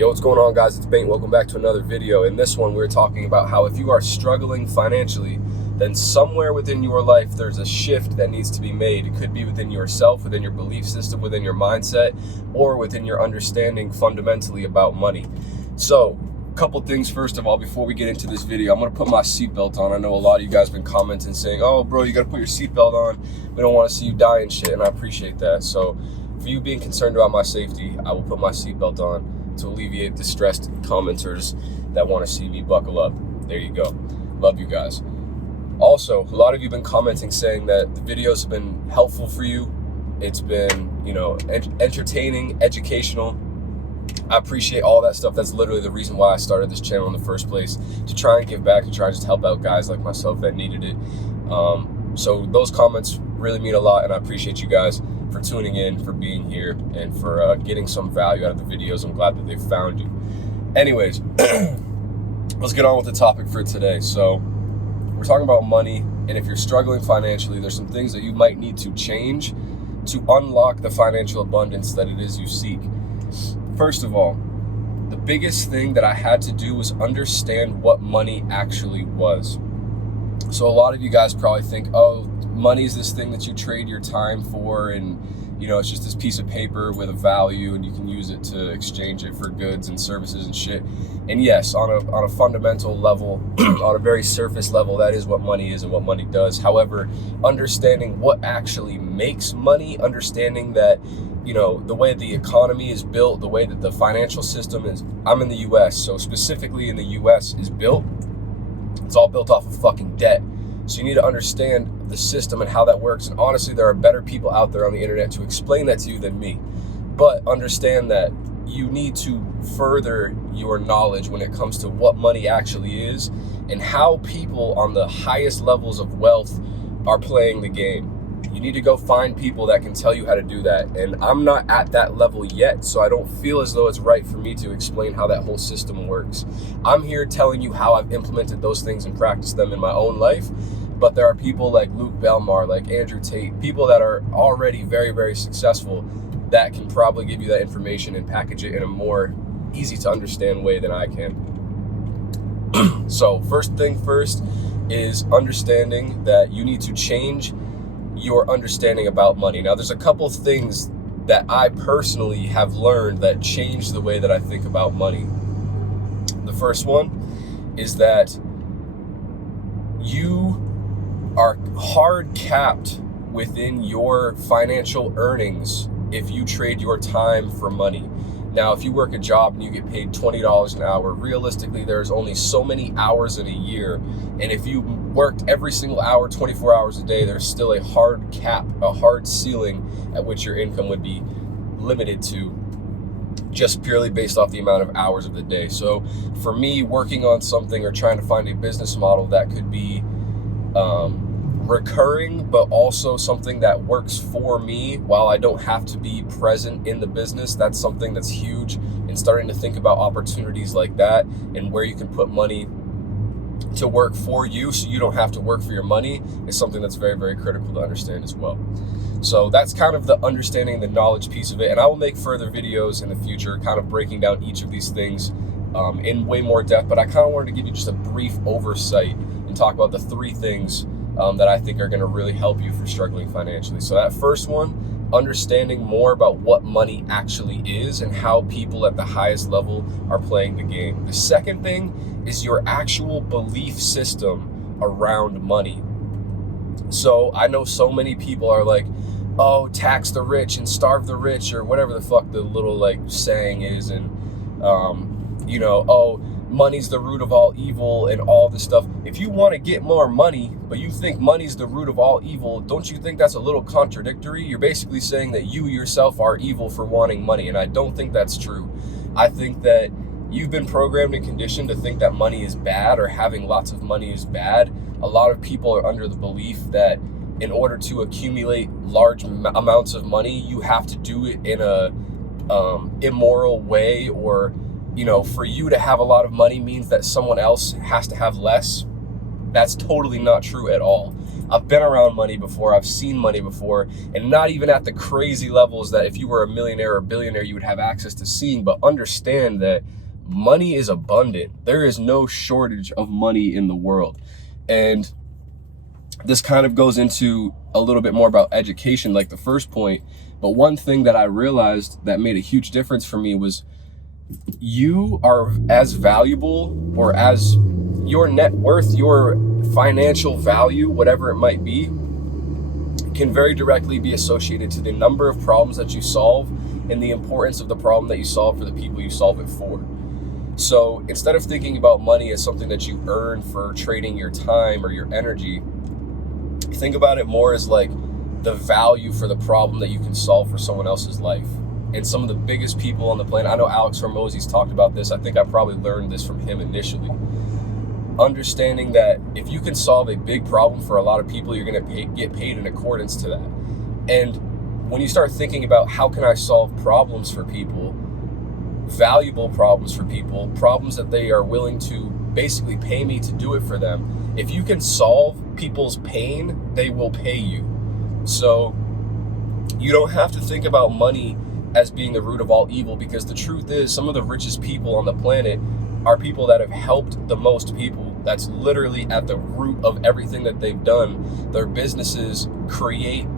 Yo, what's going on, guys? It's Bengt. Welcome back to another video. In this one, we're talking about how if you are struggling financially, then somewhere within your life, there's a shift that needs to be made. It could be within yourself, within your belief system, within your mindset, or within your understanding fundamentally about money. So, a couple things first of all, before we get into this video, I'm going to put my seatbelt on. I know a lot of you guys have been commenting saying, oh, bro, you got to put your seatbelt on. We don't want to see you die and shit, and I appreciate that. So, for you being concerned about my safety, I will put my seatbelt on to alleviate distressed commenters that want to see me buckle up. There you go. Love you guys. Also, a lot of you have been commenting saying that the videos have been helpful for you. It's been, entertaining, educational. I appreciate all that stuff. That's literally the reason why I started this channel in the first place, to try and give back, to try and just help out guys like myself that needed it. So those comments really mean a lot, and I appreciate you guys for tuning in, for being here, and for getting some value out of the videos. I'm glad that they found you. Anyways, let's get on with the topic for today. So we're talking about money, and if you're struggling financially, there's some things that you might need to change to unlock the financial abundance that it is you seek. First of all, the biggest thing that I had to do was understand what money actually was. So a lot of you guys probably think, oh, money is this thing that you trade your time for, and it's just this piece of paper with a value, and you can use it to exchange it for goods and services and shit. And yes, on a fundamental level, on a very surface level, that is what money is and what money does. However, understanding what actually makes money, understanding that the way the economy is built, the way that the financial system is, I'm in the US, so specifically in the US is built, it's all built off of fucking debt. So you need to understand the system and how that works. And honestly, there are better people out there on the internet to explain that to you than me. But understand that you need to further your knowledge when it comes to what money actually is and how people on the highest levels of wealth are playing the game. You need to go find people that can tell you how to do that. And I'm not at that level yet, so I don't feel as though it's right for me to explain how that whole system works. I'm here telling you how I've implemented those things and practiced them in my own life. But there are people like Luke Belmar, like Andrew Tate, people that are already very, very successful that can probably give you that information and package it in a more easy to understand way than I can. So first thing first is understanding that you need to change your understanding about money. Now, there's a couple things that I personally have learned that changed the way that I think about money. The first one is that you are hard capped within your financial earnings if you trade your time for money. Now, if you work a job and you get paid $20 an hour, realistically, there's only so many hours in a year. And if you worked every single hour, 24 hours a day, there's still a hard cap, a hard ceiling at which your income would be limited to, just purely based off the amount of hours of the day. So for me, working on something or trying to find a business model that could be recurring, but also something that works for me while I don't have to be present in the business, that's something that's huge. And starting to think about opportunities like that and where you can put money to work for you so you don't have to work for your money is something that's very, very critical to understand as well. So that's kind of the understanding, the knowledge piece of it. And I will make further videos in the future kind of breaking down each of these things in way more depth, but I kind of wanted to give you just a brief oversight and talk about the three things that I think are going to really help you for struggling financially. So that first one, understanding more about what money actually is and how people at the highest level are playing the game. The second thing is your actual belief system around money. So I know so many people are like, oh, tax the rich and starve the rich, or whatever the fuck the little saying is, and oh, money's the root of all evil and all this stuff. If you want to get more money, but you think money's the root of all evil, don't you think that's a little contradictory? You're basically saying that you yourself are evil for wanting money, and I don't think that's true. I think that you've been programmed and conditioned to think that money is bad or having lots of money is bad. A lot of people are under the belief that in order to accumulate large amounts of money, you have to do it in a immoral way, or for you to have a lot of money means that someone else has to have less. That's totally not true at all. I've been around money before, I've seen money before, and not even at the crazy levels that if you were a millionaire or billionaire, you would have access to seeing, but understand that money is abundant. There is no shortage of money in the world. And this kind of goes into a little bit more about education, like the first point. But one thing that I realized that made a huge difference for me was you are as valuable, or as your net worth, your financial value, whatever it might be, can very directly be associated to the number of problems that you solve and the importance of the problem that you solve for the people you solve it for. So instead of thinking about money as something that you earn for trading your time or your energy, think about it more as like the value for the problem that you can solve for someone else's life. And some of the biggest people on the planet, I know Alex Hormozi's talked about this. I think I probably learned this from him initially. Understanding that if you can solve a big problem for a lot of people, you're going to get paid in accordance to that. And when you start thinking about how can I solve problems for people, valuable problems for people, problems that they are willing to basically pay me to do it for them, if you can solve people's pain, they will pay you. So you don't have to think about money as being the root of all evil, because the truth is some of the richest people on the planet are people that have helped the most people. That's literally at the root of everything that they've done. Their businesses create,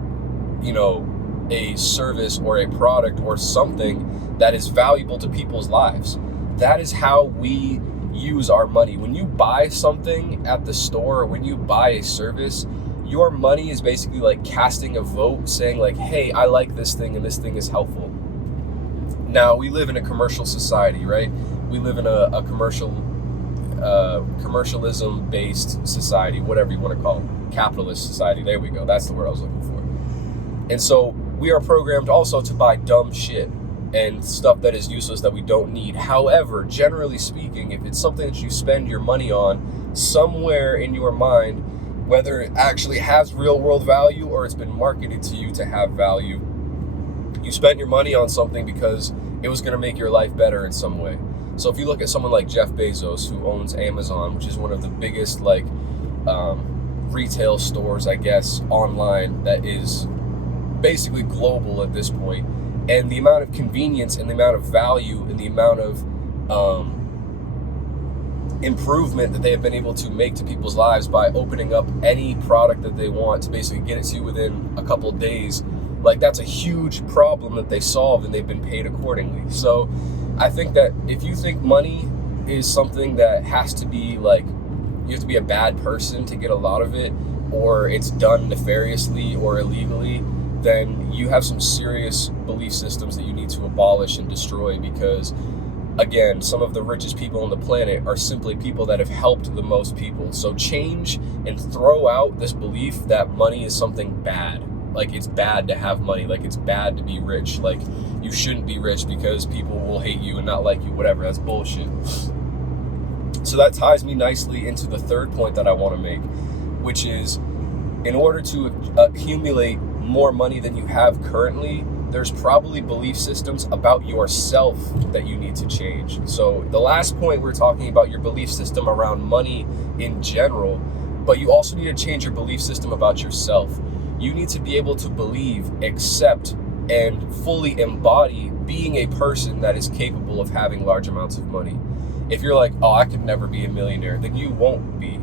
a service or a product or something that is valuable to people's lives. That is how we use our money. When you buy something at the store, or when you buy a service, your money is basically like casting a vote saying like, hey, I like this thing and this thing is helpful. Now, we live in a commercial society, right? We live in a commercialism-based society, whatever you want to call it, capitalist society. There we go. That's the word I was looking for. And so we are programmed also to buy dumb shit and stuff that is useless that we don't need. However, generally speaking, if it's something that you spend your money on, somewhere in your mind, whether it actually has real world value or it's been marketed to you to have value, you spent your money on something because it was going to make your life better in some way. So if you look at someone like Jeff Bezos, who owns Amazon, which is one of the biggest retail stores, I guess, online, that is basically global at this point, and the amount of convenience and the amount of value and the amount of improvement that they have been able to make to people's lives by opening up any product that they want to basically get it to you within a couple of days, like that's a huge problem that they solved, and they've been paid accordingly. So I think that if you think money is something that has to be like, you have to be a bad person to get a lot of it, or it's done nefariously or illegally, then you have some serious belief systems that you need to abolish and destroy, because again, some of the richest people on the planet are simply people that have helped the most people. So change and throw out this belief that money is something bad. Like it's bad to have money, like it's bad to be rich, like you shouldn't be rich because people will hate you and not like you, whatever. That's bullshit. So that ties me nicely into the third point that I want to make, which is in order to accumulate more money than you have currently, there's probably belief systems about yourself that you need to change. So the last point, we're talking about your belief system around money in general, but you also need to change your belief system about yourself. You need to be able to believe, accept, and fully embody being a person that is capable of having large amounts of money. If you're like, oh, I could never be a millionaire, then you won't be.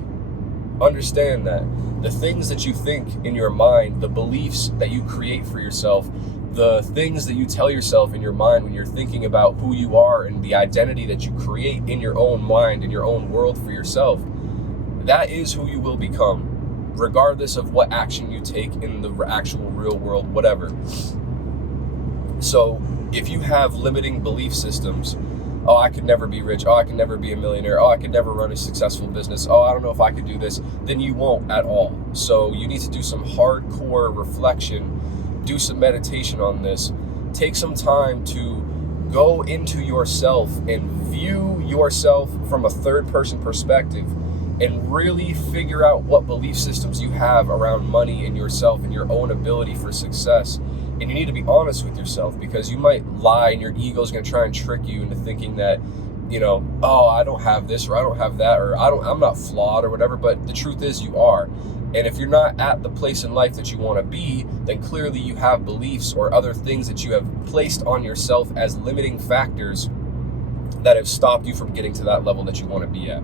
Understand that the things that you think in your mind, the beliefs that you create for yourself, the things that you tell yourself in your mind when you're thinking about who you are and the identity that you create in your own mind, in your own world for yourself, that is who you will become, regardless of what action you take in the actual real world, whatever. So if you have limiting belief systems, oh, I could never be rich, oh, I could never be a millionaire, oh, I could never run a successful business, oh, I don't know if I could do this, then you won't at all. So you need to do some hardcore reflection, do some meditation on this, take some time to go into yourself and view yourself from a third person perspective and really figure out what belief systems you have around money and yourself and your own ability for success. And you need to be honest with yourself, because you might lie and your ego is going to try and trick you into thinking that, oh, I don't have this, or I don't have that, or I'm not flawed or whatever. But the truth is you are. And if you're not at the place in life that you want to be, then clearly you have beliefs or other things that you have placed on yourself as limiting factors that have stopped you from getting to that level that you want to be at.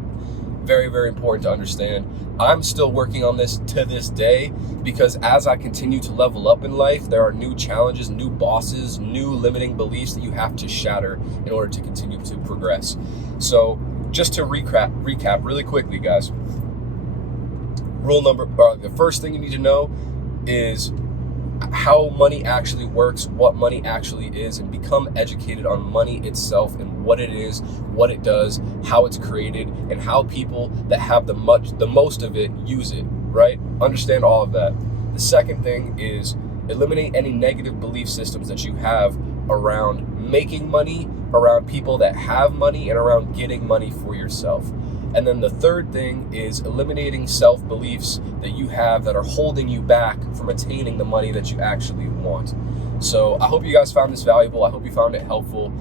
Very, very important to understand. I'm still working on this to this day, because as I continue to level up in life, there are new challenges, new bosses, new limiting beliefs that you have to shatter in order to continue to progress. So just to recap really quickly, guys. The first thing you need to know is how money actually works, what money actually is, and become educated on money itself and what it is, what it does, how it's created, and how people that have the most of it use it, right? Understand all of that. The second thing is eliminate any negative belief systems that you have around making money, around people that have money, and around getting money for yourself. And then the third thing is eliminating self-beliefs that you have that are holding you back from attaining the money that you actually want. So I hope you guys found this valuable. I hope you found it helpful.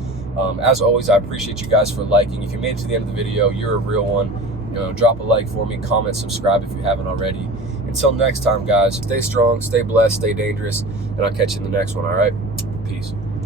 As always, I appreciate you guys for liking. If you made it to the end of the video, you're a real one. Drop a like for me, comment, subscribe if you haven't already. Until next time, guys, stay strong, stay blessed, stay dangerous, and I'll catch you in the next one, all right? Peace.